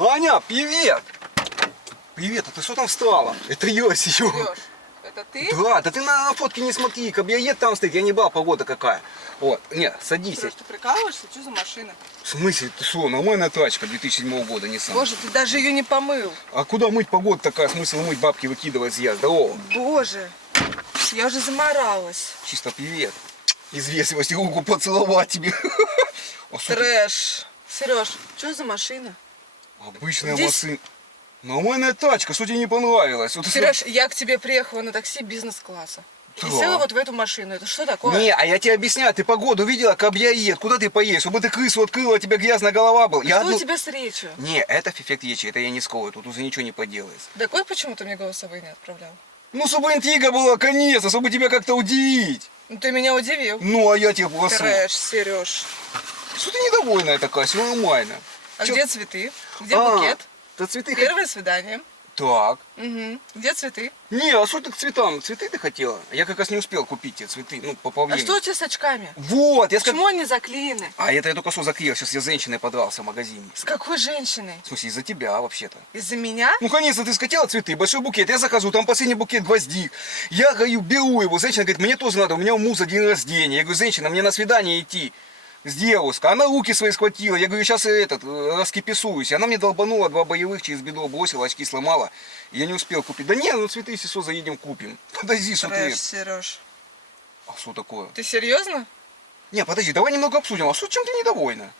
Аня, привет! Привет, а ты что там встала? Это я сижу. Сереж, это ты? Да ты на фотке не смотри, кабриолет там стоит, я не бал, погода какая. Вот, не, садись. Сереж, ты прикалываешься? Что за машина? В смысле, ты что, нормальная тачка 2007 года, не сам. Боже, ты даже ее не помыл. А куда мыть, погода такая, смысл мыть, бабки выкидывать я, здорово. Боже, я уже заморалась. Чисто привет. Из вежливости руку поцеловать тебе. А что ты- Трэш. Сереж, что за машина? Обычная Здесь- машина. Нормальная тачка, что тебе не понравилось? Вот Сереж, я к тебе приехала на такси бизнес-класса. И Да. села вот в эту машину. Это что такое? Не, а я тебе объясняю, ты погоду видела, кабриолет, куда ты поедешь? Чтобы ты крысу открыла, у тебя грязная голова была. Что у тебя с речью? Не, это эффект речи, это я не скрою, тут уже ничего не поделаешь. Так вот почему ты мне голосовые не отправлял? Ну, чтобы интрига была, конечно, чтобы тебя как-то удивить. Ну ты меня удивил. Ну, а я тебе прошу. Трэш, Сереж. Что ты недовольная такая, все нормально. А Чё- где цветы? Где букет? Да цветы Первое свидание. Так. Угу. Где цветы? Не, а что ты к цветам? Цветы ты хотела? Я как раз не успел купить тебе цветы, ну, по А времени. что у тебя с очками? Вот, я сказал... Почему они заклеены? А это я только что заклеил, сейчас я с женщиной подрался в магазине. С какой женщиной? В смысле, из-за тебя вообще-то. Из-за меня? Ну, конечно, ты скатила цветы, большой букет, я захожу, там последний букет гвоздик. Я говорю, беру его, женщина говорит, мне тоже надо, у меня у мужа день рождения. Я говорю, женщина, мне на свидание идти с девушкой. Она руки свои схватила, я говорю, сейчас раскиписуюсь. Она мне долбанула 2 боевых, через бедро бросила, очки сломала. Я не успел купить. Да нет, ну цветы, если что, заедем купим. Подожди, что ты... Трэш, Сереж. А что такое? Ты серьезно? Не, подожди, давай немного обсудим. А что, чем ты недовольна?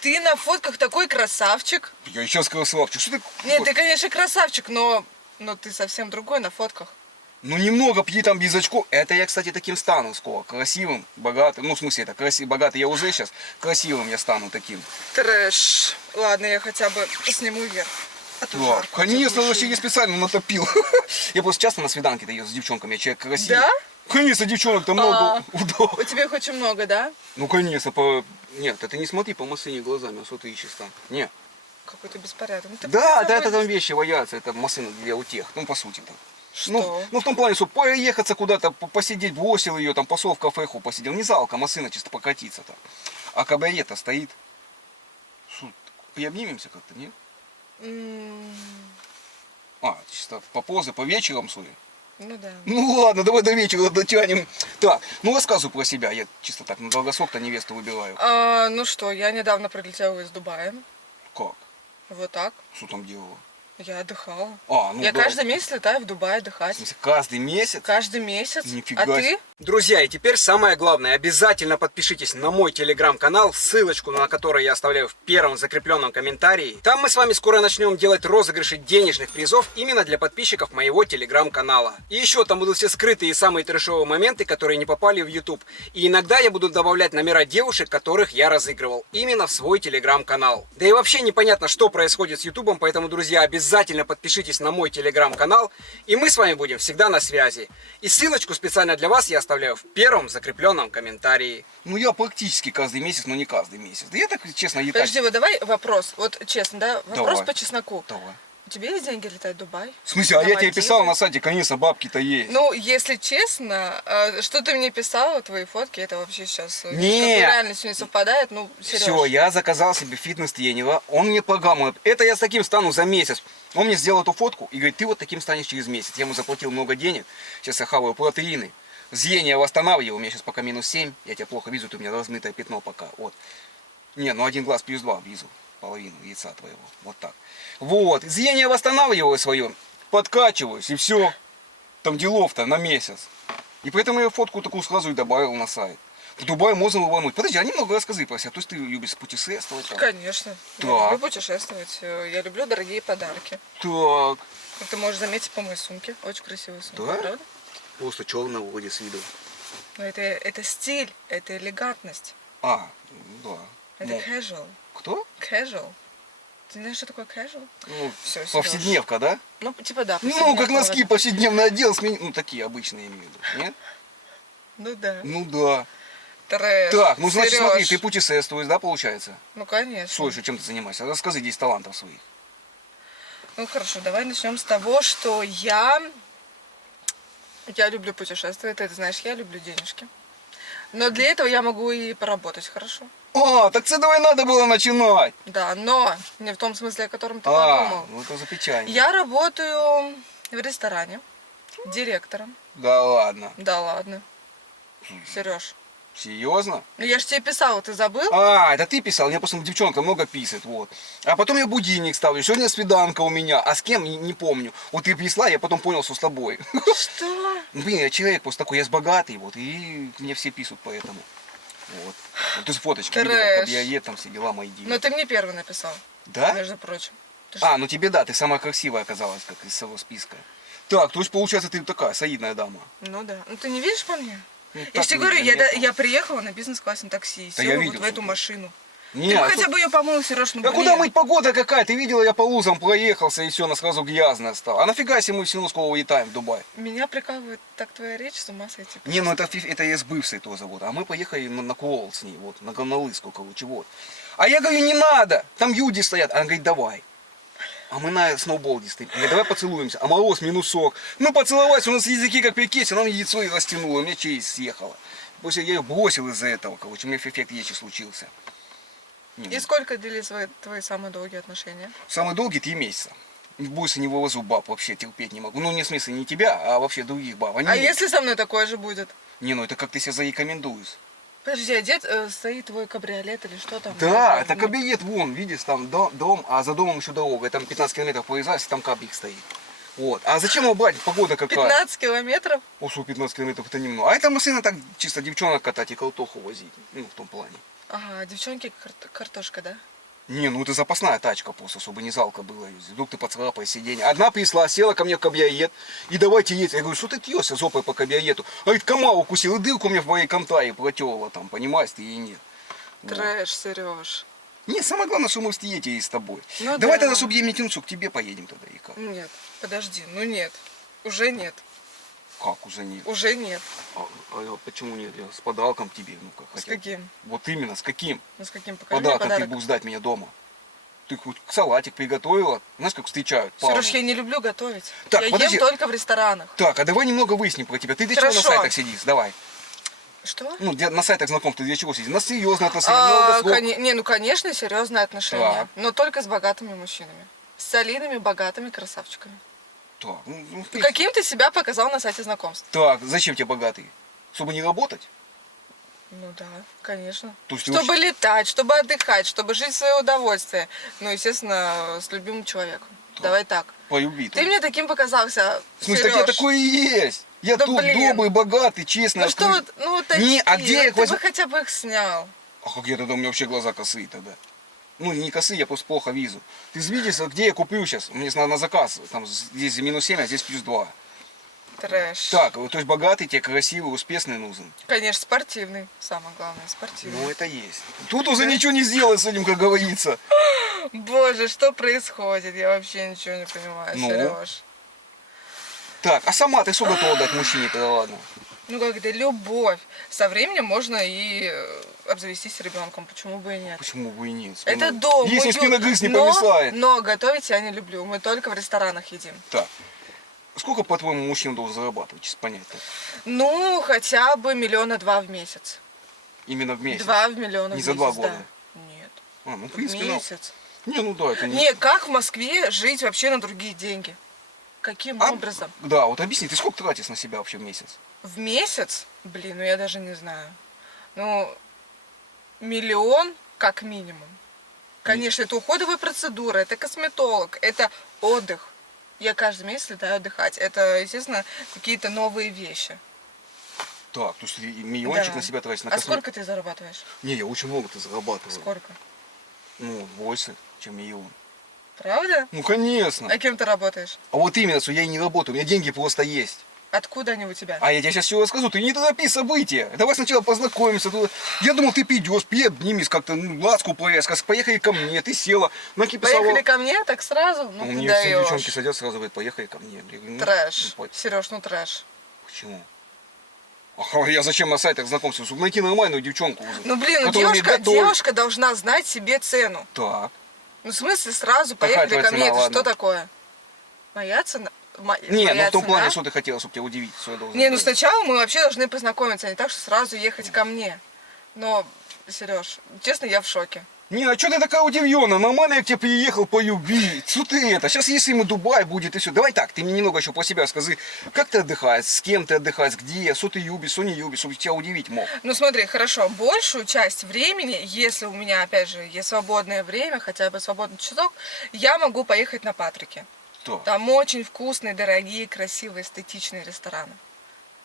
Ты на фотках такой красавчик. Я сейчас красавчик, что ты... Нет, ты, конечно, красавчик, но ты совсем другой на фотках. Ну немного пьи там без очков. Это я, кстати, таким стану скоро. Красивым, богатым. Ну, в смысле, это богатый я уже сейчас. Красивым я стану таким. Трэш. Ладно, я хотя бы сниму вверх. А то Да, жарко у тебя конечно, в вообще машине. не специально натопил. Я просто часто на свиданке-то езжу с девчонками, я человек красивый. Да? Конечно, девчонок-то много. Да. У тебя их очень много, да? Ну, конечно, Нет, ты не смотри по машине глазами, а что ты ищешь там? Не. Какой-то беспорядок. Ну, ты Да, просто да, это там забудешь. вещи валяются, это машина для утех. Ну, по сути там. Что? Ну, в том плане, что поехаться куда-то, посидеть, бросил ее, там, пошел в кафеху, посидел. Не жалко, машина чисто покатиться там. А кабриолет-то стоит. Что, приобнимемся как-то, не? Чисто по позе, по вечерам, судя. Ну да. Ну ладно, давай до вечера дотянем. Так, ну рассказывай про себя. Я чисто так на долгосрок-то невесту выбираю. Ну что, я недавно прилетела из Дубая. Как? Вот так. Что там делала? Я отдыхала. Ну Я да. каждый месяц летаю в Дубай В отдыхать. смысле, каждый месяц? Каждый месяц. Нифига А ты? себе. Друзья, и теперь самое главное. Обязательно подпишитесь на мой телеграм-канал, ссылочку на который я оставляю в первом закрепленном комментарии. Там мы с вами скоро начнем делать розыгрыши денежных призов именно для подписчиков моего телеграм-канала. И еще там будут все скрытые и самые трешовые моменты, которые не попали в YouTube. И иногда я буду добавлять номера девушек, которых я разыгрывал именно в свой телеграм-канал. Да и вообще непонятно, что происходит с YouTube, поэтому, друзья, обязательно подпишитесь на мой телеграм-канал, и мы с вами будем всегда на связи. И ссылочку специально для вас я оставляю в первом закрепленном комментарии. Ну я практически каждый месяц, но не каждый месяц. Да я так, честно, летать. Подожди, вот давай вопрос. Вот честно, да? Вопрос Давай. по чесноку. Давай. У тебя есть деньги летать в Дубай? В смысле, а На я тебе Мальдивы? писал на сайте, конечно, бабки-то есть. Ну, если честно, что ты мне писала, твои фотки, это вообще сейчас Не. с какой реальностью не совпадает, ну, Сереж. Все, я заказал себе фитнес-тренера, он мне программу, это я с таким стану за месяц. Он мне сделал эту фотку и говорит, ты вот таким станешь через месяц. Я ему заплатил много денег, сейчас я хаваю протеины. Зрение восстанавливаю, у меня сейчас пока -7, я тебя плохо вижу, ты у меня размытое пятно пока, вот. Не, ну один глаз +2 вижу, половину яйца твоего, вот так. Вот, зрение восстанавливаю свое, подкачиваюсь и все. Там делов-то на месяц. И поэтому я фотку такую сразу и добавил на сайт. В Дубае можно рвануть. Подожди, а немного расскажи про себя. То есть ты любишь путешествовать? Там? Конечно. Я Так. люблю путешествовать. Я люблю дорогие подарки. Так. Как ты можешь заметить по моей сумке. Очень красивая сумка, Да? правда? Просто черного вроде с виду. Но это стиль, это элегантность. Да. Это Ну, casual. кто? Casual. Ты знаешь, что такое casual? Ну, Всё, Серёж. повседневка, да? Ну, типа да. Ну, повседневка, как носки, ладно. повседневный отдел, ну, такие обычные, я имею в виду, нет? Ну да. Ну, да. Трэш. Так, ну, значит, Серёж. смотри, ты путешествуешь, да, получается? Ну, конечно. Слушай, чем ты занимаешься? Расскажи 10 талантов своих. Ну, хорошо, давай начнем с того, что я люблю путешествовать, ты это знаешь, я люблю денежки. Но для этого я могу и поработать хорошо. А, так с этого и надо было начинать. Да, но не в том смысле, о котором ты А, подумал. ну это запечально. Я работаю в ресторане директором. Да ладно. Да ладно. Сереж. Серьезно? Ну я ж тебе писала, ты забыл? А, это ты писал, мне просто девчонка много писает, вот. А потом я будильник ставлю, сегодня свиданка у меня, а с кем, не помню. Вот ты пришла, я потом понял, что с тобой. Что? Блин, я человек просто такой, я с богатый, вот, и мне все пишут поэтому. Вот. Вот ты с фоточки видела, Трэш. как я ед, там все дела мои Но делают. ты мне первый написал, Да? между прочим. Ты А, ну тебе да, ты самая красивая оказалась, как из всего списка. Так, то есть получается ты такая солидная дама. Ну да. Ну ты не видишь по мне? Ну, Я так же тебе говорю, незаметно. я приехала на бизнес-классе на такси и Да я села вот видел, в эту что ты- машину. Не, Ты бы а хотя что- бы ее помыл, Сереж, ну Да блин. куда мыть, погода какая? Ты видела, я по лузам проехался, и все, она сразу грязная стала. А нафига, если мы все равно скоро улетаем в Дубай? Меня прикалывает так твоя речь, с ума сойти. Не, ну это я с бывшей того завода. А мы поехали на Куолл с ней, вот, на Галналыску, короче, вот. А я говорю, не надо, там люди стоят. Она говорит, давай. А мы на сноуболде стоим. Я говорю, давай поцелуемся. А мороз минус 40. Ну, поцеловать, у нас языки как при кесе, она мне яйцо и растянула, у меня челюсть съехала. После я ее бросил из-за этого, короче, у меня эффект речи случился. Не, И сколько длились твои самые долгие отношения? Самый долгий 3 месяца. Больше не вывозу баб, вообще терпеть не могу. Ну, не в смысле не тебя, а вообще других баб. Они... А если со мной такое же будет? Не, ну это как ты себя зарекомендуешь. Подожди, а где стоит твой кабриолет или что там? Да, это кабинет вон, видишь, там дом, а за домом еще дорога. Там 15 километров проезжаешь, там кабик стоит. Вот. А зачем его брать? Погода какая. 15 километров? О, что 15 километров это немного. А эта машина так чисто девчонок катать и картоху возить. Ну, в том плане. Ага, девчонки, картошка, да? Не, ну это запасная тачка просто, чтобы не жалко было ездить. Вдруг ты поцарапай сиденье. Одна пришла, села ко мне в кабриолет и давайте есть. Я говорю, что ты тьешься жопой по кабриолету? Говорит, комар укусил, и дырку мне в моей контаре протерла там, понимаешь, ты и нет. Вот. Трэш, Сереж. Не, самое главное, что мы в Стиете и с тобой. Ну Давай да. тогда, чтобы ей не тянуться, к тебе поедем тогда и как? Нет, подожди, ну нет. Уже нет. Как уже нет? Уже нет. А почему нет? Я с подарком тебе, ну как С хотел. каким? Вот именно, с каким? Ну с каким? Покажи мне Подарком ты подарок. будешь ждать меня дома. Ты хоть салатик приготовила? Знаешь, как встречают? Сереж, пару? я не люблю готовить. Так, я подожди. ем только в ресторанах. Так, а давай немного выясним про тебя. Ты для чего на Хорошо. сайтах сидишь? Давай. Что? Ну, на сайтах знакомств ты для чего сидишь? На серьезные отношения, на долгосрок. Не, ну конечно, серьезные отношения. Так. Но только с богатыми мужчинами. С солидными, богатыми красавчиками. Так, ну, в Ну, принципе. каким ты себя показал на сайте знакомств? Так, зачем тебе богатый? Чтобы не работать? Ну да, конечно. То есть ты Чтобы летать, чтобы отдыхать, чтобы жить в свое удовольствие. Ну, естественно, с любимым человеком. Давай так. по любви. Ты мне таким показался, В смысле, так я Серёж. такой и есть. Я Да тут блин. добрый, богатый, честный. Ну что открыт. вот, ну вот Не, такие. а где я их Ты возьму? бы хотя бы их снял. А как я тогда, у меня вообще глаза косые тогда. Ну, не косые, я просто плохо вижу. Ты же видишь, где я куплю сейчас? Мне надо на заказ. Там здесь минус 7, а здесь плюс 2. Трэш. Так, то есть богатый, тебе красивый, успешный нужен. Конечно, спортивный. Самое главное, спортивный. Ну, это есть. Тут уже ничего не сделать с этим, как говорится. Боже, что происходит? Я вообще ничего не понимаю, Ну? Сереж. Так, а сама ты что готова дать мужчине тогда, ладно? Ну как это, любовь. Со временем можно и обзавестись ребенком, почему бы и нет. Почему бы и нет? Это дом. Если мы спиногрыз не но- повисает. Но готовить я не люблю. Мы только в ресторанах едим. Так. Сколько, по-твоему, мужчина должен зарабатывать, чисто понять-то? Ну, хотя бы 1,2 миллиона в месяц. Именно в месяц? 2 миллиона Не в за 2 месяц, года? да. Нет. А, ну, в В принципе, ну, месяц. не, ну да, это не... Не, как в Москве жить вообще на другие деньги? Каким А, образом? Да, вот объясни, ты сколько тратишь на себя вообще в месяц? В месяц? Блин, ну я даже не знаю. Ну, 1 миллион как минимум. Конечно, это уходовая процедура, это косметолог, это отдых. Я каждый месяц летаю отдыхать. Это, естественно, какие-то новые вещи. Так, то есть ты миллиончик Да. на себя тратишь на А косметику? сколько ты зарабатываешь? Не, я очень много ты зарабатываю. Сколько? Ну, больше, чем миллион. Правда? Ну, конечно. А кем ты работаешь? А вот именно, что я и не работаю, у меня деньги просто есть. Откуда они у тебя? А я тебе сейчас все расскажу, ты не торопи события. Давай сначала познакомимся. Я думал, ты придешь, обнимись как-то, ну, ласку повязь, как поехали ко мне, ты села, написала. Поехали ко мне так сразу? Ну, У ты меня все девчонки даешь. садятся, сразу говорят, поехали ко мне. Я говорю, ну, Трэш. ну, Сереж, ну трэш. Почему? А я зачем на сайтах знакомься? Чтобы найти нормальную девчонку уже. Ну блин, ну которая умеет готовить. девушка должна знать себе цену. Так. Ну в смысле сразу Какая поехали твоя ко мне, цена, это ладно? что такое? Моя цена? Не, ну Моя в том плане, цена? что ты хотела, чтобы тебя удивить. Что я должен Не, ну делать. сначала мы вообще должны познакомиться, а не так, что сразу ехать ко мне. Но Сереж, честно, я в шоке. Не, а что ты такая удивленная? Нормально я к тебе приехал полюбить. Что ты это? Сейчас если ему Дубай будет и все. Давай так, ты мне немного еще по себе скажи. Как ты отдыхаешь? С кем ты отдыхаешь? Где? Что ты любишь? Что не любишь? Чтобы тебя удивить мог. Ну смотри, хорошо, большую часть времени, если у меня, опять же, есть свободное время, хотя бы свободный часок, я могу поехать на Патрике. Что? Там очень вкусные, дорогие, красивые, эстетичные рестораны.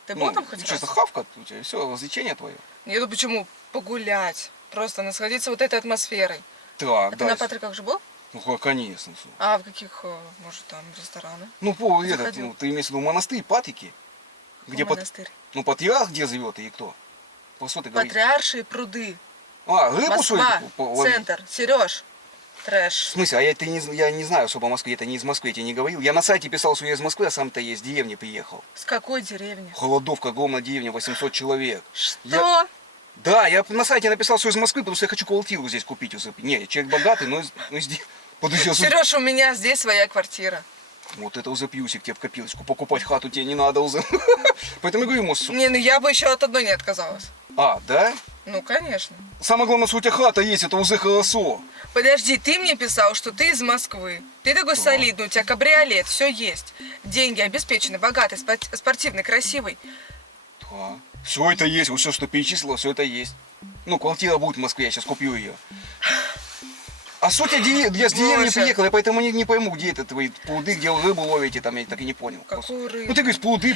Ты был там хоть раз? Честно, хавка у тебя, все, развлечение твое. Нет, ну почему? Погулять. Просто насладиться вот этой атмосферой. Так, А ты да. на Патриках же был? Ну, конечно. А в каких, может, там рестораны? Ну, ты имеешь в виду монастырь, Патрики? Где монастырь? патриарх где живет и кто? По что ты говоришь? Патриаршие пруды. А, рыбу что ли? Москва, центр. Сереж, В трэш. смысле? А я не знаю особо о Москве, это не из Москвы, я тебе не говорил. Я на сайте писал, что я из Москвы, а сам-то я из деревни приехал. С какой деревни? Холодовка, огромная деревня, 800 человек. Что? Да, я на сайте написал, что из Москвы, потому что я хочу квартиру здесь купить. Не, я человек богатый, но здесь... Подожди, Сереж, у меня здесь своя квартира. Вот это уже плюсик тебе в копилочку. Покупать хату тебе не надо уже. Поэтому я говорю, может... Не, ну я бы еще от одной не отказалась. А, да? Ну, конечно. Самое главное, что у тебя хата есть, это уже хорошо. Подожди, ты мне писал, что ты из Москвы. Ты такой солидный, у тебя кабриолет, все есть. Деньги обеспечены, богатый, спортивный, красивый. Да. Все это есть, вот все, что перечислила, все это есть. Ну, квартира будет в Москве, я сейчас куплю ее. А суть я с деревни приехал, я поэтому не пойму, где это твои пруды, где вы рыбу ловите, там я так и не понял. Какую рыбу? Ну ты говоришь, пруды,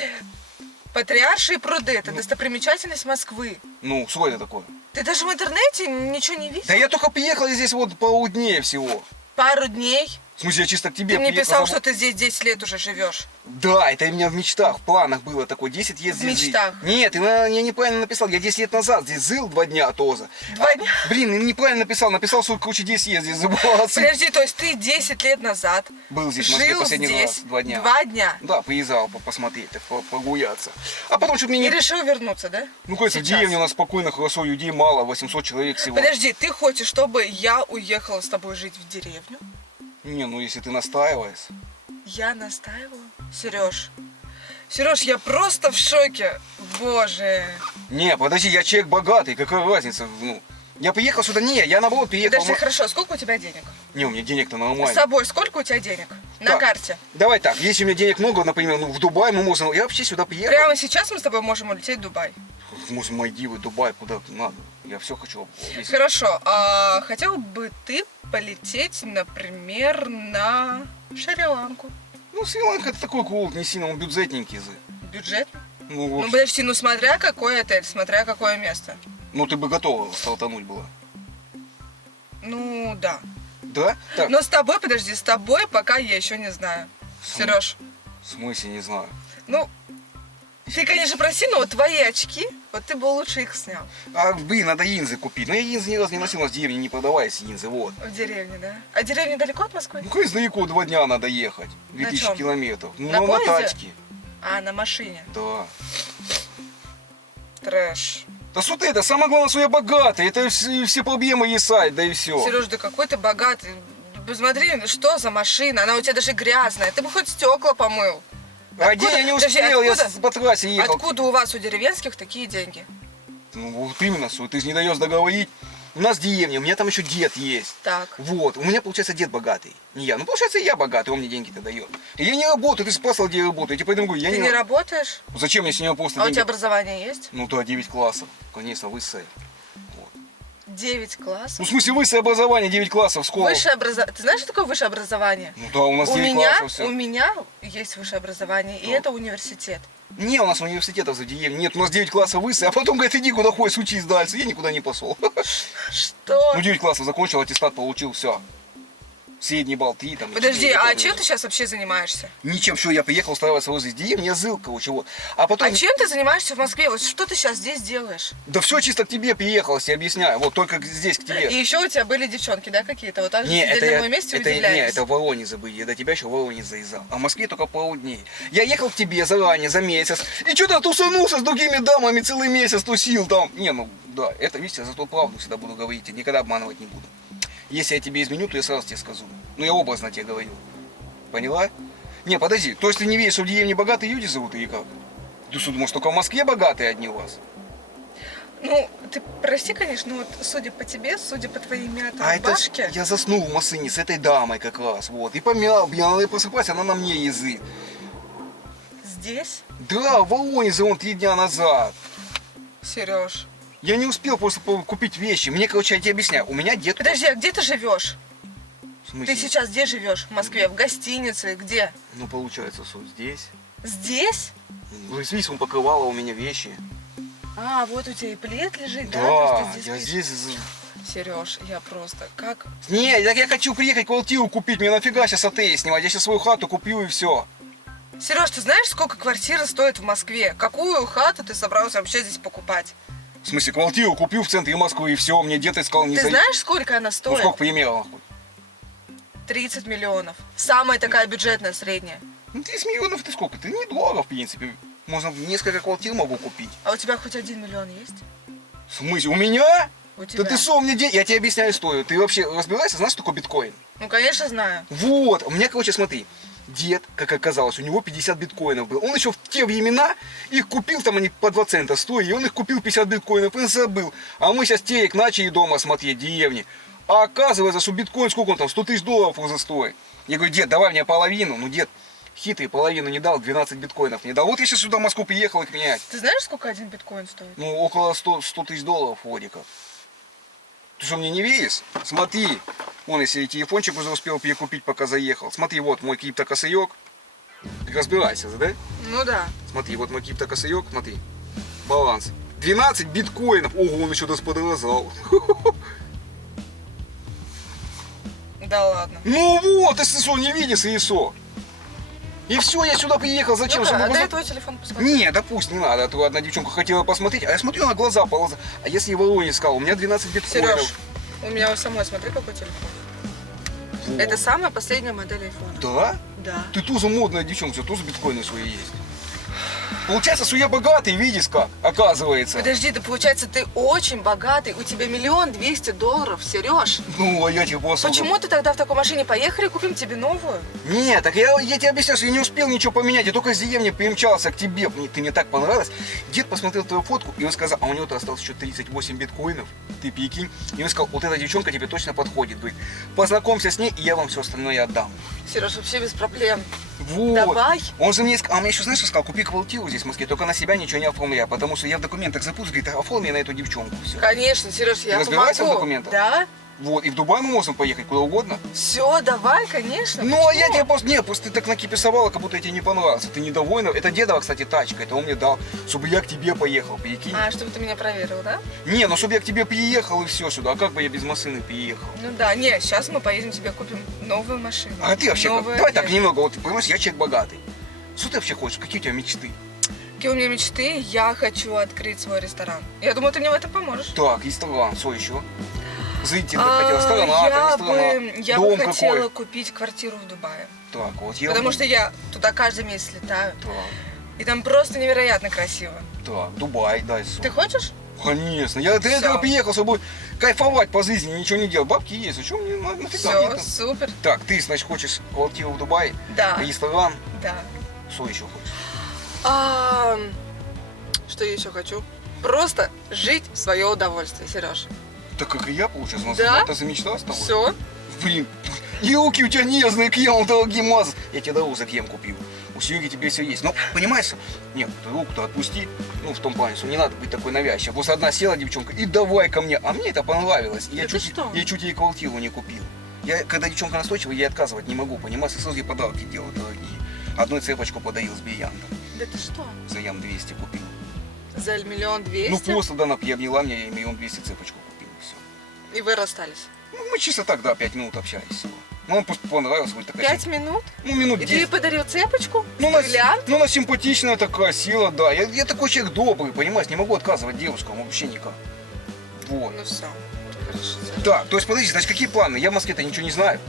Патриаршие пруды, это достопримечательность Москвы. ну, что это такое? Ты даже в интернете ничего не видел? Да я только приехал, и здесь вот пару дней всего. Пару дней. В смысле, я чисто к тебе Ты мне приехал. писал, что ты здесь 10 лет уже живешь. Да, это у меня в мечтах, в планах было такое, 10 лет В здесь жить. мечтах? Нет, я неправильно написал, я 10 лет назад здесь жил 2 дня тоже. 2 дня? Блин, неправильно написал, что, короче, 10 лет здесь забывался. Подожди, то есть ты 10 лет назад Был здесь в Москве жил последний здесь раз, 2 дня. 2 дня. Да, приезжал посмотреть, так, погуляться. А потом что-то мне И не... решил вернуться, да? Ну, кажется, в Сейчас. деревне у нас спокойно, хорошо, людей мало, 800 человек всего. Подожди, ты хочешь, чтобы я уехала с тобой жить в деревню? Не, ну если ты настаиваешь. Я настаиваю? Сереж, я просто в шоке. Боже. Не, подожди, я человек богатый, какая разница, ну. Я приехал сюда, я наоборот приехал. Подожди, хорошо, сколько у тебя денег? Не, у меня денег-то С нормально. собой сколько у тебя денег? На Так, карте. Давай так, если у меня денег много, например, ну в Дубай мы можем... Я вообще сюда приехал. Прямо сейчас мы с тобой можем улететь в Дубай. Можем Мальдивы, Дубай, куда надо. Я все хочу. Хорошо, а хотел бы ты полететь, например, на Шри-Ланку? Ну, Шри-Ланка это такой курорт, не сильно, он бюджетненький. Бюджет? Ну, вот. Ну подожди, ну смотря какой отель, смотря какое место. Ну, ты бы готова стартануть была. Ну да. Да? Так, Но с тобой, подожди, с тобой пока я еще не знаю. Сереж, в смысле, не знаю. ну, ты, конечно, проси, но вот твои очки, вот ты бы лучше их снял. А, блин, надо инзы купить. Но я инзы ни разу не носил, у нас в деревне не продавались инзы, вот. В деревне, да? А деревня далеко от Москвы? Ну, конечно, далеко 2 дня надо ехать. 2000 чем? километров. Ну, На на поезде? тачке. А, на машине. Да. Трэш. Да что ты это, самое главное, что я богатый. Это все проблемы решать, да и все. Сереж, да какой ты богатый. Посмотри, что за машина, она у тебя даже грязная. Ты бы хоть стекла помыл. А день я не Подожди, успел, я откуда? по трассе ехал. Откуда у вас, у деревенских, такие деньги? Ну вот именно, что ты же не даешь договорить. У нас деревня, у меня там еще дед есть. Так. Вот, у меня, получается, дед богатый, не я. Ну, получается, я богатый, он мне деньги-то дает. И я не работаю, ты спрашивал, где я работаю. Я тебе поэтому говорю, я Ты не работаешь? Зачем мне с него просто А у деньги? тебя образование есть? Ну да, 9 классов, конечно, высшее. Вот. 9 классов? Ну, в смысле, высшее образование, 9 классов, школа. Высшее образование. Ты знаешь, что такое высшее образование? Ну да, у нас 9 классов все. У меня есть высшее образование, и Ну. это университет. Не, у нас университетов за деревней нет, у нас 9 классов высшее, а потом говорит, иди куда хочешь, учись дальше. Я никуда не пошел. Что? Ну, 9 классов закончил, аттестат получил, все. Средний балл 3 там. Подожди, 4, а я чем тоже. ты сейчас вообще занимаешься? Ничем, что я приехал устраиваться возле деревни, я жил, короче, вот. А потом... А чем ты занимаешься в Москве? Вот что ты сейчас здесь делаешь? Да все чисто к тебе приехал, я объясняю. Вот только здесь к тебе. И еще у тебя были девчонки, да, какие-то? Вот так же Не, сидели это, на я, моем месте и это, не, удивлялись. это в Воронеже были, я до тебя еще в Воронеже заезжал. А в Москве только пару дней. Я ехал к тебе заранее, за месяц. И что-то тусанулся с другими дамами целый месяц тусил там. Не, ну да, это, видите, я зато правду всегда буду говорить, я никогда обманывать не буду. Если я тебе изменю, то я сразу тебе скажу. Ну я образно тебе говорю. Поняла? Не, подожди, то есть ты не веришь, что в деревне богатые люди живут или как? Ты что, думаешь, только в Москве богатые одни у вас? Ну, ты прости, конечно, но вот судя по тебе, судя по твоей мятой А это рубашке... я заснул в машине с этой дамой как раз, вот. И помял, я надо просыпаться, она на мне язык. Здесь? Да, в Воронеже он 3 дня назад. Сереж. Я не успел просто купить вещи. Мне, короче, я тебе объясняю, у меня дед... Подожди, а где ты живешь? В смысле? Ты сейчас где живешь? В Москве? В гостинице? Где? Ну, получается, суд здесь. Здесь? Ну, видишь, он покрывала у меня вещи. А, вот у тебя и плед лежит, да? Да, я здесь... Сереж, я просто как... Не, я хочу приехать квартиру купить, мне нафига сейчас отель снимать, я сейчас свою хату куплю и все. Сереж, ты знаешь, сколько квартира стоит в Москве? Какую хату ты собрался вообще здесь покупать? В смысле, квартиру купил в центре Москвы и все, мне дед сказал не Ты за- знаешь, сколько она Ну, стоит? сколько примеров? 30 миллионов. Самая такая бюджетная, средняя. Ну, 30 миллионов это сколько? Это недорого, в принципе. Можно несколько квартир могу купить. А у тебя хоть 1 миллион есть? В смысле, у меня? У тебя? Да ты что, мне деньги? Я тебе объясняю историю. Ты вообще разбираешься, знаешь, что такое биткоин? Ну, конечно, знаю. Вот, у меня, короче, смотри. Дед, как оказалось, у него 50 биткоинов было. Он еще в те времена их купил, там они по 2 цента стоили, и он их купил 50 биткоинов и забыл. А мы сейчас телек начали дома смотреть, в деревне. А оказывается, что биткоин, сколько он там, 100 тысяч долларов уже стоит. Я говорю, дед, давай мне половину. Ну, дед хитрый, половину не дал, 12 биткоинов не дал. Вот я сейчас сюда в Москву приехал их менять. Ты знаешь, сколько 1 биткоин стоит? Ну, около 100 тысяч долларов вроде. Ты что, мне не веришь? Смотри. Вон, если телефончик уже успел перекупить, пока заехал. Смотри, вот мой криптокосырек. Ты разбирайся, да? Ну да. Смотри, вот мой криптокосырек, смотри. Баланс. 12 биткоинов. Ого, он еще даже подорожал. Да ладно. Ну вот, ты что, не видишь ИСО? И все, я сюда приехал. Зачем? Ну-ка, Чтобы отдай глаза- твой телефон посмотри. Не, да пусть, не надо. А то одна девчонка хотела посмотреть, а я смотрю на глаза полоза. А если Воронеж сказал, у меня 12 биткоинов. Сереж, у меня у самой, смотри, какой телефон. Вот. Это самая последняя модель айфона. Да? Да. Ты тоже модная девчонка, у тебя тоже биткоины свои есть. Получается, что я богатый, видишь как, оказывается. Подожди, да получается, ты очень богатый, у тебя 1 200 000 долларов, Сереж. Ну, а я тебе просто... Почему ты тогда в такой машине поехали, купим тебе новую? Нет, так я тебе объясняю, что я не успел ничего поменять, я только из деревни примчался к тебе, ты мне так понравилась. Дед посмотрел твою фотку, и он сказал, а у него-то осталось еще 38 биткоинов, ты прикинь. И он сказал, вот эта девчонка тебе точно подходит, говорит, познакомься с ней, и я вам все остальное отдам. Сереж, вообще без проблем. Вот. Давай. Он же мне сказал, а мне еще знаешь, что сказал, купи квартиру здесь в Москве, только на себя ничего не оформляй, потому что я в документах запутаюсь, говорит, оформи на эту девчонку, все. Конечно, Сереж, я разбираешься в помогу. документах? Да? Вот, и в Дубай мы можем поехать, куда угодно. Все, давай, конечно. Ну, а я Почему? тебе просто... Не, просто ты так накиписовала, как будто я тебе не понравился. Ты недовольна. Это дедова, кстати, тачка. Это он мне дал, чтобы я к тебе поехал, прикинь. А, чтобы ты меня проверил, да? Не, ну чтобы я к тебе приехал и все сюда. А как бы я без машины приехал? Ну да, не, сейчас мы поедем тебе купим новую машину. А ты вообще как? Новую Давай так одежду. немного. Вот, понимаешь, я человек богатый. Что ты вообще хочешь? Какие у тебя мечты? Какие у меня мечты? Я хочу открыть свой ресторан. Я думаю, ты мне в этом поможешь. Так, ресторан. Что еще? Зритель хотел. Сторона, Я Дом бы хотела какой? купить квартиру в Дубае. Так, вот я... Потому что я туда каждый месяц летаю. Так, И там просто невероятно красиво. так, Дубай, дай Ты хочешь? Конечно. Я для этого Всё. приехал, чтобы кайфовать по жизни, ничего не делать. Бабки есть, а что мне нафига Все, мне там? супер. Так, ты, значит, хочешь квартиру в Дубае, Да. ресторан, Да. что еще хочешь? Что я еще хочу? Просто жить в свое удовольствие, Сереж. Так как и я, получается, у нас Да? это за мечта с тобой? Все. Блин, елки у тебя нежные, крем, дорогие мазы. Я тебе дорогу за крем купил. У Сереги тебе все есть. Но, понимаешь, нет, ты руку-то отпусти. Ну, в том плане, что не надо быть такой навязчивой. Просто одна села девчонка и давай ко мне. А мне это понравилось. И я Да ты чуть, что? я чуть ей квартиру не купил. Я, когда девчонка настойчива, я ей отказывать не могу, понимаешь? И сразу ей подарки делаю дорогие. Одну цепочку подарил с бриллиантом. Да ты что? За ям 200 купил. За 1 200 000? Ну, просто, да, она обняла меня, я ей 1 200 000 цепочку купил, и все. И вы расстались. Ну, мы чисто так, да, 5 минут общались всего. Ну, он просто понравился, вот такая... 5 минут? Ну, минут И 10. ты подарил цепочку? Ну, Бриллиант? она симпатичная такая, сила, да. Я такой человек добрый, понимаешь, не могу отказывать девушкам вообще никак. Вот. Ну все. Хорошо. Так, то есть, подожди, значит, какие планы? Я в Москве-то ничего не знаю.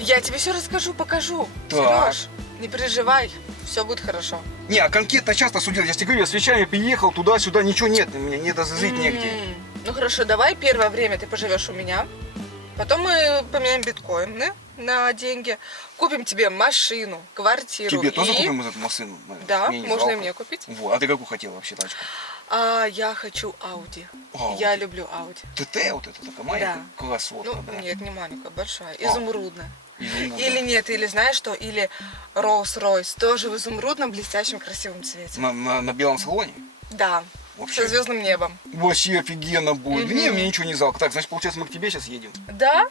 Я тебе все расскажу, покажу. Так. Сереж, не переживай, все будет хорошо. Не, а конкретно часто судил, я тебе говорю, я с вещами приехал, туда-сюда, ничего нет, у меня нет даже жить негде. Ну хорошо, давай первое время ты поживешь у меня. Потом мы поменяем биткоины на деньги, купим тебе машину, квартиру. Тебе тоже и... купим эту машину? Да, Мне не можно и жалко. мне купить. Вот. А ты какую хотела вообще тачку? Я хочу Audi. Audi. Я люблю Audi. ТТ вот эта такая маленькая? Да. Красотка, Ну, да? нет, не маленькая, большая. Изумрудная. Изумрудная. Или нет, или знаешь что? Или Rolls-Royce, тоже в изумрудном, блестящем, красивом цвете. На белом салоне? Да, Вообще. со звездным небом. Вообще офигенно будет. Мгм. Не, мне ничего не жалко. Так, значит, получается, мы к тебе сейчас едем. Да,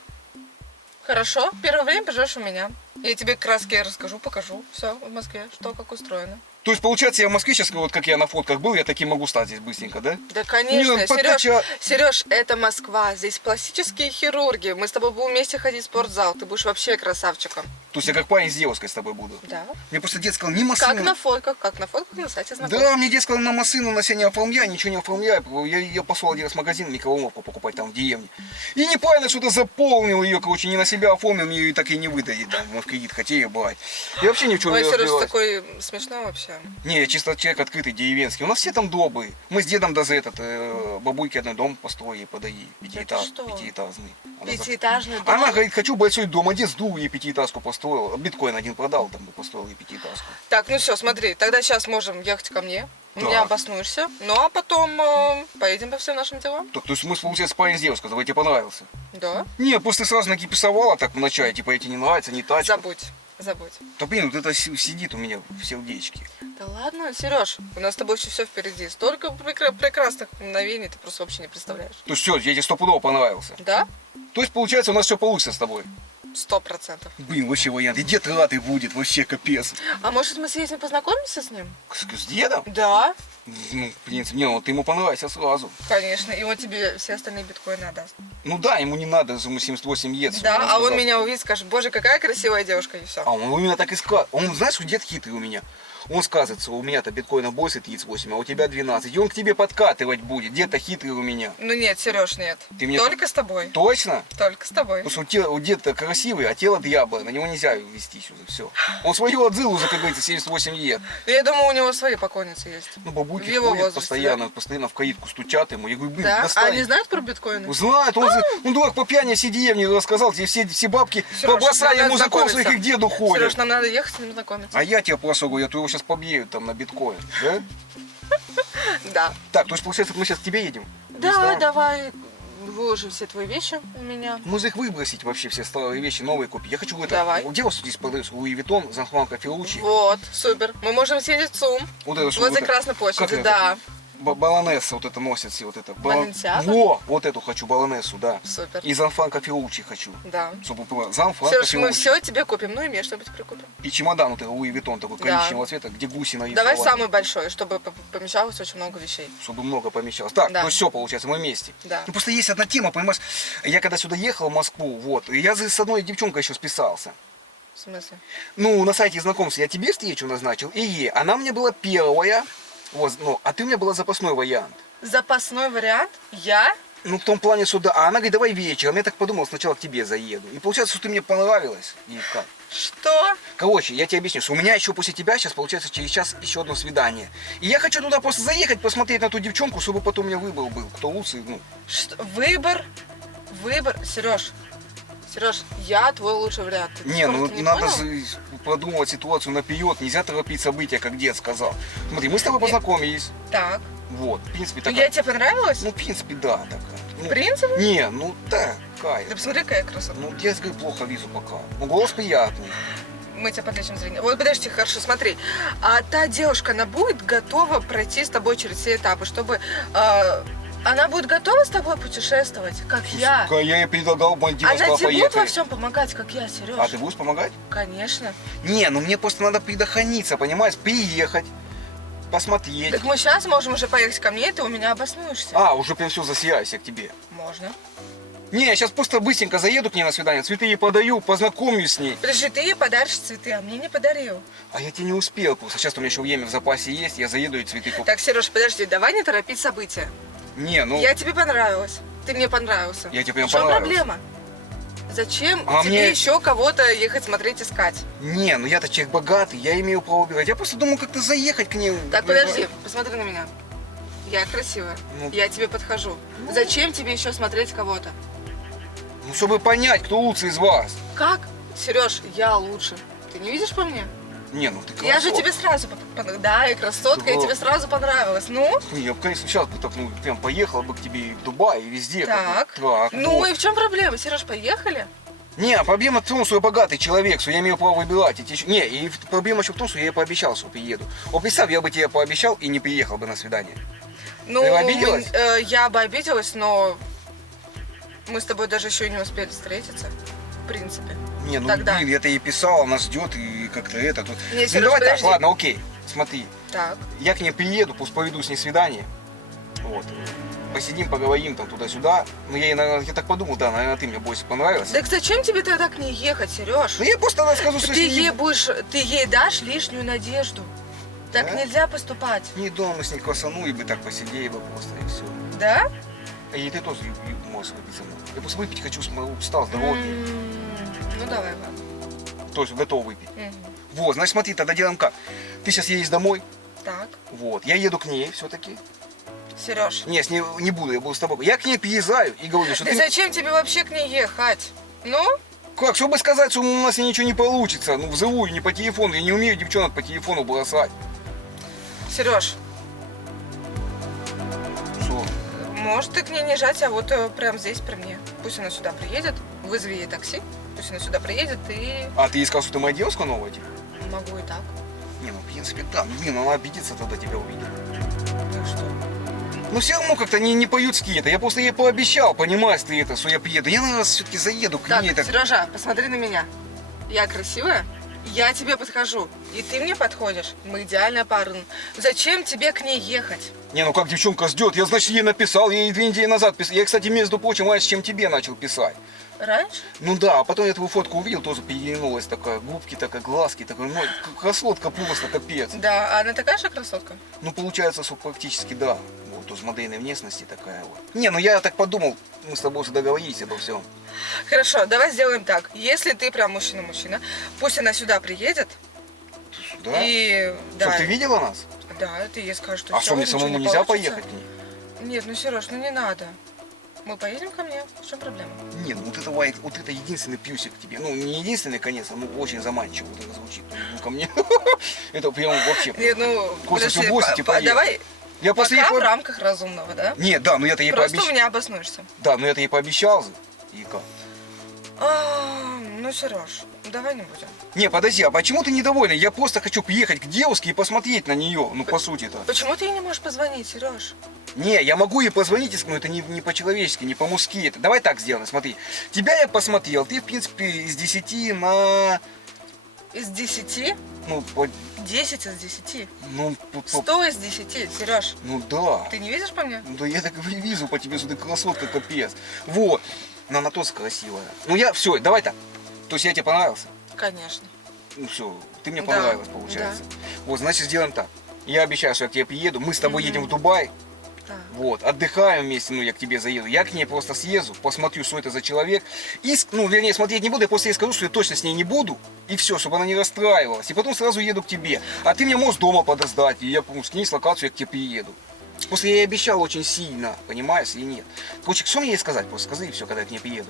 хорошо. Первое время поживешь у меня. Я тебе краски расскажу, покажу. Все в Москве, что как устроено. То есть, получается, я в Москве сейчас, вот как я на фотках был, я таким могу стать здесь быстренько, да? Да, конечно, Не, Сереж, Сереж, это Москва, здесь пластические хирурги. Мы с тобой будем вместе ходить в спортзал, ты будешь вообще красавчиком. То есть я как парень с девушкой с тобой буду. Да. Мне просто дед сказал, не машину. Как на фотках на сайте знакомств. Да, мне дед сказал, на машину на себя не оформляй, ничего не оформляй. Я пошел один раз в магазин микроволновку покупать там в деревне. И неправильно что-то заполнил ее, короче, не на себя оформил, мне ее так и не выдали там, в кредит хотели брать. Я вообще ни в чем Ой, не Сереж, разбираюсь. такой смешной вообще. Не, я чисто человек открытый, деревенский. У нас все там добрые. Мы с дедом даже бабульке один дом построили, подарили, что? пятиэтажный. Она Пятиэтажный дом. Она говорит, хочу большой дом, а дед сдул ей пятиэтажку построил. Биткоин один продал, там построил ей пятиэтажку. Так, ну все, смотри, тогда сейчас можем ехать ко мне. У меня Так. обоснуешься. Ну а потом поедем по всем нашим делам. Так, то есть мы, получается, парень с девушкой, тебе понравился? Да. Не, просто сразу накиписовала так вначале, типа, эти не нравится, не тачка. Забудь. Да блин, вот это сидит у меня в сердечке. Да ладно, Сереж, у нас с тобой еще все впереди. Столько прекрасных мгновений ты просто вообще не представляешь. То есть все, я тебе стопудово понравился. Да? То есть, получается, у нас все получится с тобой. 100%. Блин, вообще вариант. И дед радый будет, вообще капец. А может мы съездим познакомимся с ним? С дедом? Да, Ну, в принципе, не, ну ты ему понравился сразу. конечно. И он тебе все остальные биткоины отдаст. Ну да, ему не надо, ему 78 лет. Да, он а сказал. он меня увидит, скажет, боже, какая красивая девушка, и все. А он именно так и сказал. Он, знаешь, что дед хитрый у меня. Он сказывается, у меня-то биткоинов больше 38, а у тебя 12. И он к тебе подкатывать будет. Дед-то хитрый у меня. Ну нет, Сереж, нет. Ты мне- Только с тобой. Точно? Только с тобой. Потому что у деда красивый, а тело дьявола, на него нельзя вести сюда, все. Он свою отзыл уже, как говорится, 78 лет. Ну, я думаю, у него свои поклонницы есть. Ну, бабульки В его ходят возрасте, постоянно в каитку стучат ему. Я говорю, блин, Да? А достань. они знают про биткоины? Знает, он дурак по пьяни все деревни рассказал, тебе все бабки Серёж, побросали нам надо мужиков своих и к деду ходят. Сереж, нам надо ехать с ним знакомиться. А я тебе просто говорю, я его сейчас побью там на биткоин, да? Да. Так, то есть, получается, мы сейчас к тебе едем? Да, давай выложим все твои вещи у меня. Можно их выбросить вообще, все старые вещи, новые купить. Я хочу это. Давай. Где у вас здесь продается? Луи Виттон, Занхуанка Филуччи. Вот, супер. Мы можем съездить в ЦУМ. Вот это что? Возле вот Красной как площади, это? да. Баланесса вот это носят все, вот это. Balenciaga? Во, вот эту хочу, баланессу, да. Супер. И Занфранко Филуччи хочу. Да. Чтобы было Занфранко Сереж, мы Филуччи. все тебе купим. Ну и мне что-нибудь прикупим. И чемодан вот этот Луи Виттон такой Да. коричневого цвета, где гуси нарисованы. Давай самый большой, чтобы помещалось очень много вещей. Чтобы много помещалось. Так, Да. ну все, получается, мы вместе. Да. Ну просто есть одна тема, понимаешь, я когда сюда ехал в Москву, вот, и я с одной девчонкой еще списался. В смысле? Ну, на сайте знакомств я тебе встречу назначил, и ей. Она мне была первая, вот, ну, а ты у меня была запасной вариант. Запасной вариант? Я? Ну, в том плане сюда. А она говорит, давай вечером. Я так подумал, сначала к тебе заеду. И получается, что ты мне понравилась. И как? Что? Короче, я тебе объясню, что у меня еще после тебя сейчас, получается, через час еще одно свидание. И я хочу туда просто заехать, посмотреть на ту девчонку, чтобы потом у меня выбор был, кто лучше, ну. Что? Выбор? Сереж, я твой лучший вариант. Ты Не, ну скоро ты надо понял? же продумывать ситуацию наперед, нельзя торопить события, как дед сказал. Смотри, мы с тобой познакомились. Так. Вот, в принципе, Ну, такая. я тебе понравилась? Ну, в принципе, да, такая. Ну, В принципе? Не, ну такая. Да посмотри, какая красота. Ну, я говорю, плохо вижу пока. Ну, голос приятный. Мы тебя подлечим зрение. Вот подожди, хорошо, смотри. А та девушка, она будет готова пройти с тобой через все этапы, чтобы... она будет готова с тобой путешествовать, как я? Я ей предлагал в Мальдивы, Она сказал, тебе будет во поехали. всем помогать, как я, Сереж? А ты будешь помогать? Конечно. Не, ну мне просто надо предохраниться, понимаешь, приехать, посмотреть. Так мы сейчас можем уже поехать ко мне, и ты у меня обоснуешься. А, уже прям все засияюсь я к тебе. Можно. Не, я сейчас просто быстренько заеду к ней на свидание, цветы ей подаю, познакомлюсь с ней. Подожди, ты ей подаришь цветы, а мне не подарил. А я тебе не успел просто. Сейчас у меня еще время в запасе есть, я заеду и цветы куплю. Так, Сереж, подожди, давай не торопить события. Не, ну, Я тебе понравилась. Ты мне понравился. Я тебе прям В чем понравился. проблема? Зачем А тебе мне- еще кого-то ехать смотреть, искать? не, ну я-то человек богатый, я имею право выбирать. Я просто думал как-то заехать к ней. Так, подожди, посмотри на меня. Я красивая. Ну. Я тебе подхожу. Зачем тебе еще смотреть кого-то? Ну, чтобы понять, кто лучше из вас. Как? Сереж, я лучше. Ты не видишь по мне? Не, ну ты Я же красотка. тебе сразу... Да, и красотка, я Да. тебе сразу понравилась. Ну? Не, я бы, конечно, сейчас бы так, ну, прям поехал бы к тебе и в Дубай, и везде. Так. Так, Ну вот. и в чем проблема? Сереж, поехали? Не, проблема в том, что я богатый человек, что я имею право выбирать. Не, и проблема еще в том, что я пообещал, что приеду. Вот представь, я бы тебе пообещал и не приехал бы на свидание. Ну, Ты обиделась? Я бы обиделась, но мы с тобой даже еще и не успели встретиться, в принципе. Не, ну Тогда. блин, я-то ей писал, она ждет и как-то это тут. Не, Ну Сереж, давай так, подожди. ладно, окей, смотри. Так. Я к ней приеду, пусть поведу с ней свидание. Вот. Посидим, поговорим там туда-сюда. Ну я, я так подумал, да, наверное, ты мне больше понравилась. Так зачем тебе тогда к ней ехать, Сереж? Ну я просто расскажу, что Ты с ней ей будешь, ты ей дашь лишнюю надежду. Так Да? нельзя поступать. не дома мы с ней квасанули бы, так посидели бы просто и все. Да? И ты тоже можешь выпить со мной. Я просто выпить хочу, устал с дороги. Ну давай, ладно. То есть готов выпить. Мгм. Вот, значит, смотри, тогда делаем как. Ты сейчас едешь домой, Так. вот, я еду к ней все-таки. Сереж, Не, с ней не буду, я буду с тобой. Я к ней приезжаю и говорю, что да ты... зачем тебе вообще к ней ехать? Ну? Как, чтобы сказать, что у нас ничего не получится, ну, вживую, не по телефону. Я не умею девчонок по телефону бросать. Сереж, Что? может ты к ней не езжать, а вот прям здесь при мне. Пусть она сюда приедет, вызови ей такси, пусть она сюда приедет и А ты ей сказал, что ты моя девушка новая, типа? могу и так. Не, ну, в принципе, да. Блин, она обидится, тогда тебя увидит. Так что? Ну, все равно как-то не по-людски это. Я просто ей пообещал, понимаешь ты это, что я приеду. Я, наверное, все-таки заеду к Так, ней. Так... Сережа, посмотри на меня. Я красивая, я тебе подхожу, и ты мне подходишь. Мы идеальная пара. Зачем тебе к ней ехать? Не, ну как девчонка ждет? Я, значит, ей написал, я ей 2 недели назад писал. Я, кстати, между прочим, раньше, чем тебе начал писать. Раньше? Ну да, а потом я твою фотку увидел, тоже переглянулась такая, губки такая, глазки такой, ну, красотка просто, капец. Да, а она такая же красотка? Ну, получается, что практически да. Вот, тоже модельной внешности такая вот. Не, ну я так подумал, мы с тобой уже договорились обо всем. Хорошо, давай сделаем так. Если ты прям мужчина-мужчина, пусть она сюда приедет. Да? И Чтоб да, ты видела нас? да, ты ей скажешь, что А всё, что, мне ничего самому не нельзя получится. поехать к ней? Нет, ну Сереж, ну не надо. Мы поедем ко мне. В чем проблема? Нет, ну вот это единственный плюсик к тебе. Ну, не единственный, конечно, но очень заманчиво вот это звучит. Ну, ко мне. Это прям вообще. Нет, ну, Костя, подожди, всё, гости, поедем. давай Я после пока ей в рамках разумного, да? Нет, да, ну я-то ей Просто у пообещал. меня обоснуешься. Да, но я-то ей пообещал же. И как? Ну, Сереж, давай не будем. Не, подожди, а почему ты недовольна? Я просто хочу приехать к девушке и посмотреть на нее, ну, по сути-то. Почему ты ей не можешь позвонить, Сереж? Не, я могу ей позвонить, но это не по-человечески, не по-мужски. Это. Давай так сделаем, смотри. Тебя я посмотрел, ты, в принципе, из 10 на... Из 10? Ну, по, 10 из 10. ну, 100 из 10, Сереж. ну да. Ты не видишь по мне? Ну да я так и вижу по тебе, что ты красотка, капец. Вот. Но она тоже красивая. Ну я, все, давай так. То есть я тебе понравился? Конечно. Ну все, ты мне Да, понравилась, получается. Вот, значит, сделаем так. Я обещаю, что я к тебе приеду. Мы с тобой едем в Дубай. Да. Вот, отдыхаем вместе, ну, я к тебе заеду. Я к ней просто съезжу, посмотрю, что это за человек. И, ну, вернее, смотреть не буду, я просто ей скажу, что я точно с ней не буду. И все, чтобы она не расстраивалась. И потом сразу еду к тебе. А ты меня можешь дома подождать, и я с ней с локацию, я к тебе приеду. Просто я ей обещал очень сильно, понимаешь, или нет. Короче, что мне ей сказать? Просто скажи, и все, когда я к ней приеду.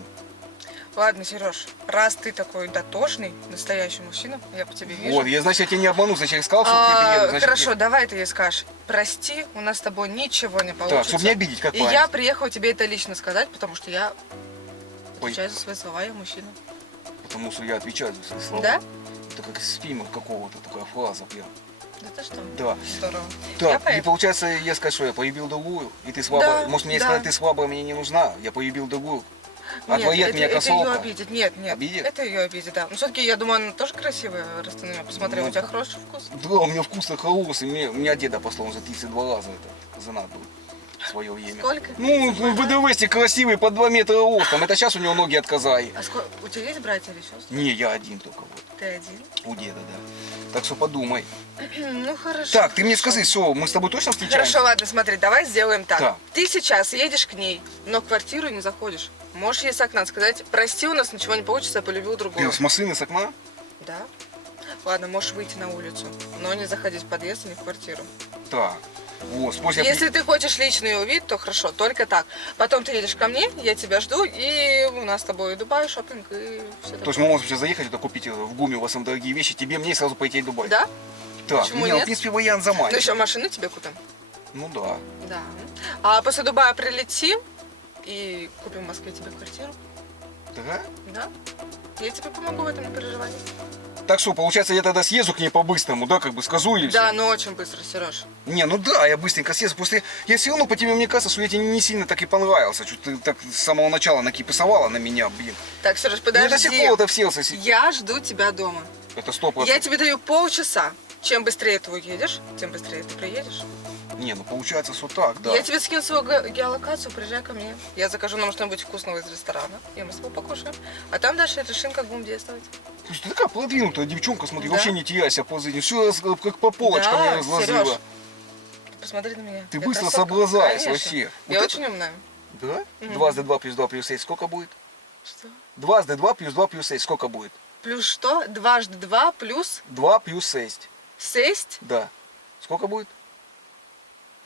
Ладно, Сереж, раз ты такой дотошный, настоящий мужчина, я по тебе вижу. Вот, я, значит, я тебя не обману, значит, я сказал, что к тебе приеду. Значит, Хорошо, давай ты ей скажешь. Прости, у нас с тобой ничего не получится. Так, чтобы не обидеть, как И правильно? я приехала тебе это лично сказать, потому что я Ой. отвечаю за свои слова, я мужчина. Потому что я отвечаю за свои слова. Да? Это как из фильма какого-то, такая фраза прям. Да ты что? Да. Здорово. Я Так, и поехала. получается, я скажу, что я полюбил другую, и ты слабая. Да, Может, мне да. сказать, ты слабая, мне не нужна, я полюбил другую. А Нет, твоя от меня это ее косолка. обидит. Нет, нет. Обидит? Это ее обидит, да. Но все-таки, я думаю, она тоже красивая, раз ты на меня посмотрел. Ну, У тебя хороший вкус. Да, у меня вкус-то хороший. У меня деда послал, он за 32 раза это женат был в свое время. Сколько? Ну, в ВДВСте красивый, по 2 метра ростом. Это сейчас у него ноги отказали. А сколько? У тебя есть братья или сестры? Не, я один только вот. Ты один? У деда, да. Так что подумай. Ну, хорошо. Так, ты мне хорошо. скажи, что, мы с тобой точно встречаемся? Хорошо, ладно, смотри, давай сделаем так. Так. Ты сейчас едешь к ней, но в квартиру не заходишь. Можешь ей с окна сказать, прости, у нас ничего не получится, я полюбил другую. Ты с машины, с окна? Да? Ладно, можешь выйти на улицу, но не заходить в подъезд и не в квартиру. Так. Вот, спросят, Если ты хочешь лично ее увидеть, то хорошо, только так. Потом ты едешь ко мне, я тебя жду, и у нас с тобой Дубай, шопинг и все то есть мы можем сейчас заехать, это купить в ГУМе, у вас там дорогие вещи, тебе, мне и сразу пойти в Дубай. Да? Так, Почему не, ну, нет? в принципе, вариант Ну заманчивый. еще машину тебе купим. Ну да. Да. А после Дубая прилетим и купим в Москве тебе квартиру. Да? Да? Я тебе помогу в этом, не переживай. Так что, получается, я тогда съезжу к ней по-быстрому, да, как бы скажу и Да, всё? но очень быстро, Сереж. Не, ну да, я быстренько съезжу. Просто я все равно по тебе, мне кажется, что я тебе не сильно так и понравился. Что ты так с самого начала накиписовала на меня, блин. Так, Сереж, Я до сих подожди. пор это вселся. Я жду тебя дома. Это 100%. Я тебе даю полчаса. Чем быстрее ты уедешь, тем быстрее ты приедешь. Не, ну получается, что так, да. Я тебе скину свою геолокацию, приезжай ко мне. Я закажу нам что-нибудь вкусного из ресторана, и мы с тобой покушаем. А там дальше решим, как будем действовать. Слушай, ты такая продвинутая девчонка, смотри, Да. вообще не теряйся по жизни. Все как по полочкам Да, я разложила. Серёж, посмотри на меня. Ты Я быстро красотка. соблазнаешь Конечно. вообще. Я Вот это- очень умная. Да? Мгм. 2 с 2 плюс 2 плюс 6 сколько будет? Что? 2 с 2 плюс 2 плюс 6 сколько будет? Плюс что? Дважды два плюс 2 плюс 6. 6? Да. Сколько будет?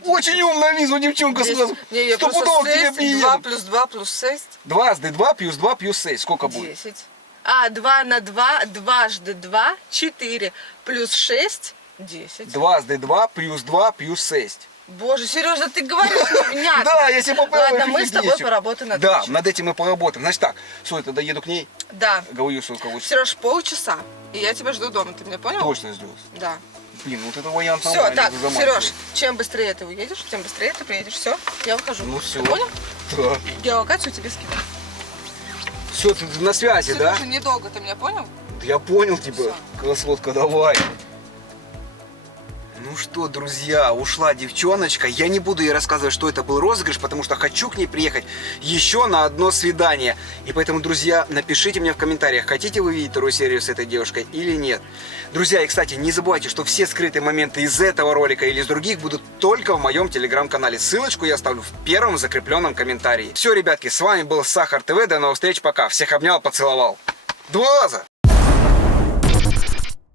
Очень умная визу, девчонка сразу. Не, я просто Стопудово к тебе 6, 2 приеду. плюс 2 плюс 6, 2 с 2 плюс 2 плюс 6 сколько будет? 10. А, 2 на 2, дважды 2, 4, плюс 6, 10. 2 с 2 плюс 2 плюс 6. Боже, Сережа, ты говоришь невнятно. Да, я себе поправил. Ладно, мы с тобой поработаем над Да, этим. над этим мы поработаем. Значит так, все, я тогда еду к ней, Да. говорю, сколько лучше. Сереж, полчаса, и я тебя жду дома, ты меня понял? Точно сделал. Да. Блин, вот это вариант Все, нормальный, так, заманчивый. Сереж, чем быстрее ты уедешь, тем быстрее ты приедешь. Все, я выхожу. Ну все. Ты понял? Да. Геолокацию тебе скину. Все, ты на связи, да? Сережа, недолго, ты меня понял? Да я понял тебя, Всё. красотка, давай. Ну что, друзья, ушла девчоночка. Я не буду ей рассказывать, что это был розыгрыш, потому что хочу к ней приехать еще на одно свидание. И поэтому, друзья, напишите мне в комментариях, хотите вы видеть вторую серию с этой девушкой или нет. Друзья, и, кстати, не забывайте, что все скрытые моменты из этого ролика или из других будут только в моем телеграм-канале. Ссылочку я оставлю в первом закрепленном комментарии. Все, ребятки, с вами был Сахар ТВ. До новых встреч, пока. Всех обнял, поцеловал. 2 раза!